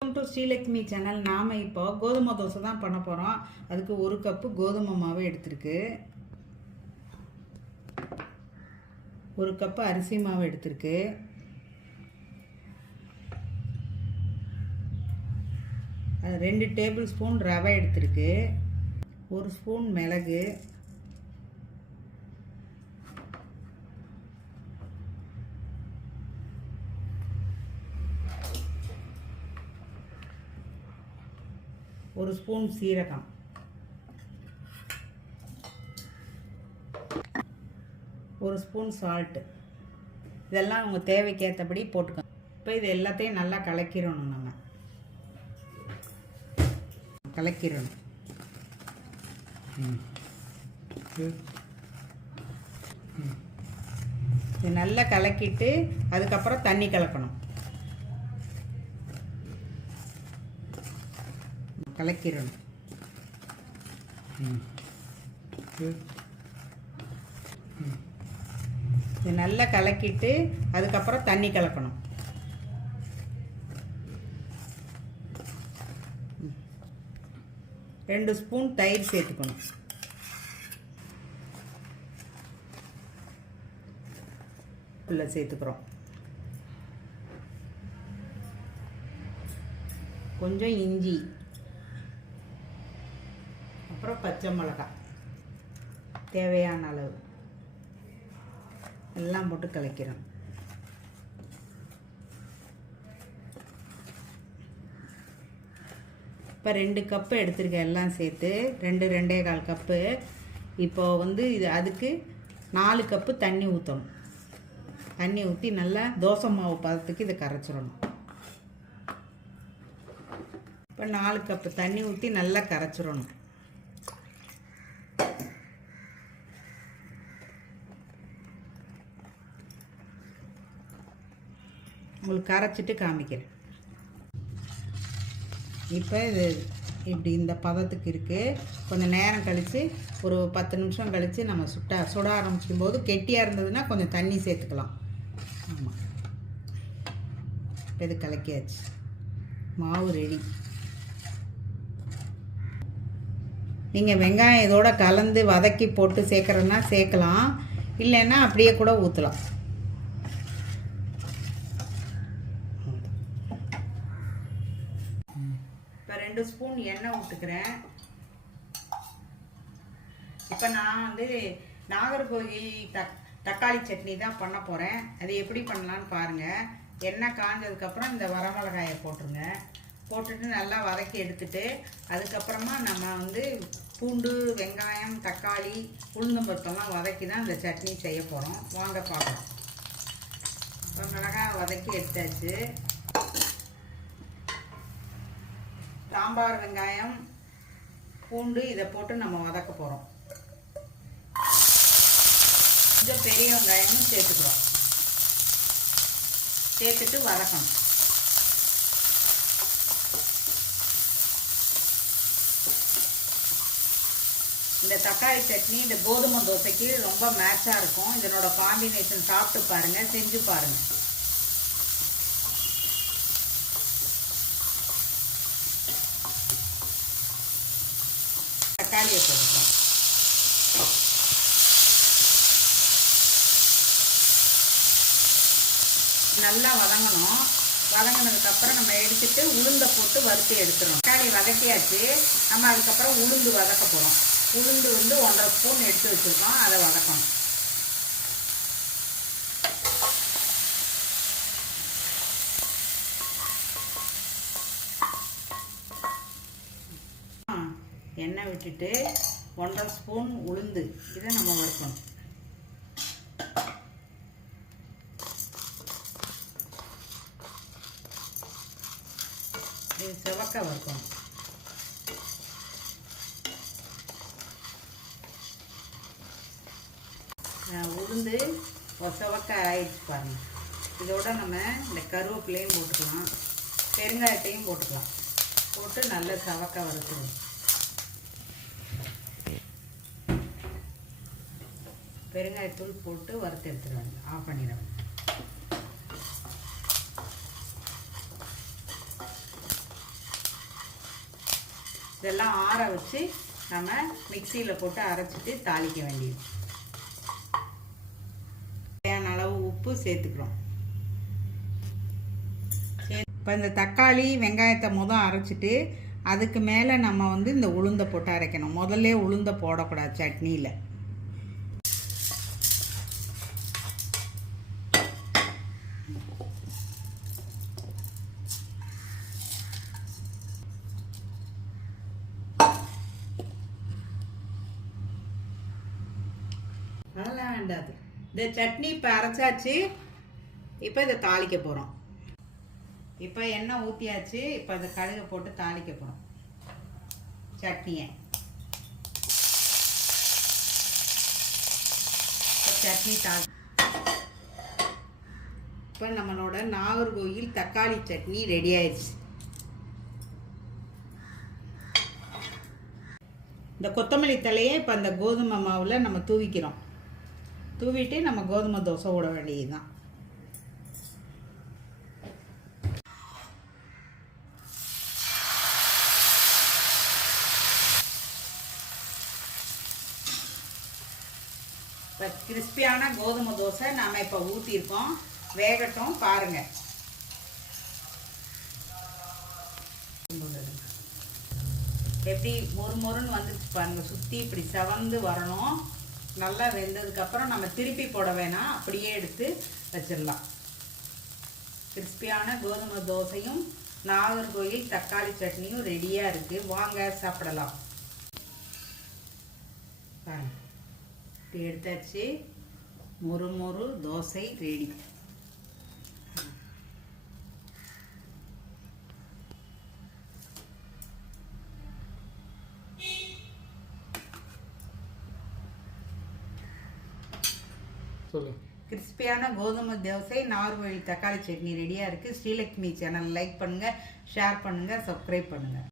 Welcome to Srilakshmi channel. நாம் இப்போ கோதுமை தோசை தான் பண்ண போகிறோம் அதுக்கு ஒரு கப்பு கோதுமை மாவு எடுத்திருக்கு. ஒரு கப்பு அரிசி மாவு எடுத்திருக்கு. அது ரெண்டு டேபிள் ஸ்பூன் ரவை எடுத்திருக்கு. ஒரு ஸ்பூன் மிளகு. ஒரு ஸ்பூன் சீரகம். ஒரு ஸ்பூன் சால்ட்டு இதெல்லாம் உங்கள் தேவைக்கேற்றபடி போட்டுக்கோங்க. இப்போ இது எல்லாத்தையும் நல்லா கலக்கிடணும் நம்ம. கலக்கிடணும். இது நல்லா கலக்கிட்டு அதுக்கப்புறம் தண்ணி கலக்கணும். கலக்கிடணும் இது நல்லா கலக்கிட்டு அதுக்கப்புறம் தண்ணி கலக்கணும். ரெண்டு ஸ்பூன் தயிர் சேர்த்துக்கணும். உள்ள சேர்த்துக்கிறோம். கொஞ்சம் இஞ்சி. அப்புறம் பச்சை மிளகாய் தேவையான அளவு. எல்லாம் போட்டு கலக்கிறோம். இப்போ ரெண்டு கப்பு எடுத்திருக்கேன் எல்லாம் சேர்த்து. ரெண்டு ரெண்டே கால் கப்பு இப்போ வந்து இது அதுக்கு நாலு கப்பு தண்ணி ஊற்றணும் தண்ணி ஊற்றி நல்லா தோசை மாவு பதத்துக்கு இதை கரைச்சிடணும். இப்போ நாலு கப்பு தண்ணி ஊற்றி நல்லா கரைச்சிடணும். உங்களுக்கு கரைச்சிட்டு காமிக்கிறேன். இப்போ இது இப்படி இந்த பதத்துக்கு இருக்குது கொஞ்சம் நேரம் கழித்து ஒரு பத்து நிமிஷம் கழித்து நம்ம சுட்ட சுட ஆரம்பிக்கும் போது கெட்டியாக இருந்ததுன்னா கொஞ்சம் தண்ணி சேர்த்துக்கலாம். ஆமாம் இப்போ இது கலக்கியாச்சு. மாவு ரெடி. நீங்கள் வெங்காயம் இதோட கலந்து வதக்கி போட்டு சேர்க்குறேன்னா சேர்க்கலாம். இல்லைன்னா அப்படியே கூட ஊற்றலாம் இப்போ ரெண்டு ஸ்பூன் எண்ணெய் விட்டுக்கிறேன் இப்போ நான் வந்து நாகர்கோவில் தக் தக்காளி சட்னி தான் பண்ண போகிறேன் அது எப்படி பண்ணலான்னு பாருங்கள் எண்ணெய் காஞ்சதுக்கப்புறம் இந்த வரமிளகாயை போட்டுருங்க. போட்டுட்டு நல்லா வதக்கி எடுத்துட்டு அதுக்கப்புறமா நம்ம வந்து பூண்டு வெங்காயம் தக்காளி உளுந்தம்பருத்தெல்லாம் வதக்கி தான் இந்த சட்னி செய்ய போகிறோம் வாங்க பார்க்கலாம். இப்போ மிளகாய் வதக்கி எடுத்தாச்சு. சாம்பார் வெங்காயம் பூண்டு இதை போட்டு நம்ம வதக்க போகிறோம் கொஞ்சம் பெரிய வெங்காயமும் சேர்த்துக்கிறோம். சேர்த்துட்டு வதக்கணும். இந்த தக்காளி சட்னி இந்த கோதுமை தோசைக்கு ரொம்ப மேட்சாக இருக்கும். இதனோட காம்பினேஷன் சாப்பிட்டு பாருங்கள் செஞ்சு பாருங்கள் தக்காளியை போட்டுக்கலாம். நல்லா வதங்கணும். வதங்கினதுக்கப்புறம் நம்ம எடுத்துட்டு உளுந்தை போட்டு வறுத்து எடுத்துடணும். தக்காளி வதக்கியாச்சு. நம்ம அதுக்கப்புறம் உளுந்து வதக்க போகிறோம் உளுந்து வந்து ஒன்றரை ஸ்பூன் எடுத்து வச்சுருக்கோம். அதை வதக்கணும் எண்ணெய் விட்டுட்டு ஒன்றரை ஸ்பூன் உளுந்து. இதை நம்ம வறுக்கணும். இது செவக்க வறுக்கணும். உளுந்து ஒரு செவக்க ஆயிடுச்சு பாருங்க. இதோட நம்ம இந்த கருவேப்பிலையும் போட்டுக்கலாம். பெருங்காயத்தையும் போட்டுக்கலாம். போட்டு நல்லா செவக்க வறுத்துக்கணும் பெருங்காயத்தூள் போட்டு வறுத்து எடுத்துருவாங்க ஆஃப் பண்ணிடுவாங்க இதெல்லாம் ஆற வச்சு நம்ம மிக்சியில் போட்டு அரைச்சிட்டு தாளிக்க வேண்டியது. தேவையான அளவு உப்பு சேர்த்துக்கிறோம். இப்போ இந்த தக்காளி வெங்காயத்தை முதல் அரைச்சிட்டு அதுக்கு மேலே நம்ம வந்து இந்த உளுந்தை போட்டு அரைக்கணும். முதல்ல உளுந்தை போடக்கூடாது சட்னியில். அதெல்லாம் இந்த சட்னி இப்போ அரைச்சாச்சு இப்போ இதை தாளிக்க போகிறோம் இப்போ எண்ணெய் ஊற்றியாச்சு இப்போ அதை கடுகை போட்டு தாளிக்க போகிறோம் சட்னியை. சட்னி தாளி இப்போ நம்மளோட நாகர்கோயில் தக்காளி சட்னி ரெடி ஆயிடுச்சு. இந்த கொத்தமல்லி தலையை இப்போ அந்த கோதுமை மாவில் நம்ம தூவிக்கிறோம். தூவிட்டு நம்ம கோதுமை தோசை விட வேண்டியதுதான். இப்போ கிறிஸ்பியான கோதுமை தோசை நாம் இப்போ ஊற்றிருக்கோம் வேகட்டும் பாருங்க. எப்படி மொறு மொறுன்னு வந்துருச்சு பாருங்கள் சுற்றி இப்படி செவந்து வரணும். நல்லா வெந்ததுக்கப்புறம் நம்ம திருப்பி போட வேணாம் அப்படியே எடுத்து வச்சிடலாம். கிறிஸ்பியான கோதுமை தோசையும் நாகர்கோயில் தக்காளி சட்னியும் ரெடியாக இருக்குது வாங்க சாப்பிடலாம். இப்படி எடுத்தாச்சு. மொறு மொறு தோசை ரெடி சொல்லு. கிறிஸ்பியான கோதுமை தோசை நார்வழி தக்காளி சட்னி ரெடியாக இருக்குது ஸ்ரீலக்ஷ்மி சேனல் லைக் பண்ணுங்கள் ஷேர் பண்ணுங்கள் சப்ஸ்கிரைப் பண்ணுங்கள்